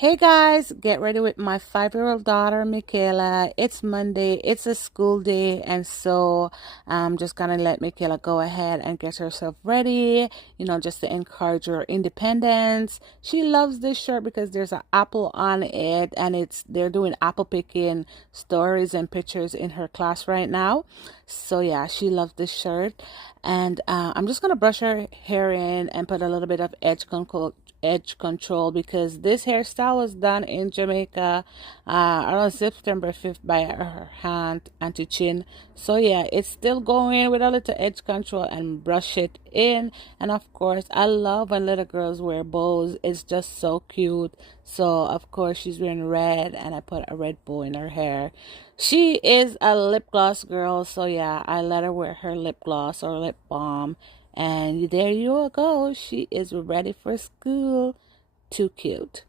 Hey guys, get ready with my 5-year-old daughter, Michaela. It's Monday, it's a school day, and so I'm just gonna let Michaela go ahead and get herself ready, just to encourage her independence. She loves this shirt because there's an apple on it, and they're doing apple picking stories and pictures in her class right now. So yeah, she loves this shirt, and I'm just gonna brush her hair in and put a little bit of edge control because this hairstyle was done in Jamaica around September 5th by her aunt Auntie Chin. So yeah, it's still going with a little edge control and brush it in. And of course, I love when little girls wear bows. It's just so cute. So of course, she's wearing red and I put a red bow in her hair. She is a lip gloss girl, so yeah, I let her wear her lip gloss or lip balm, and there you go. She is ready for school. Too cute.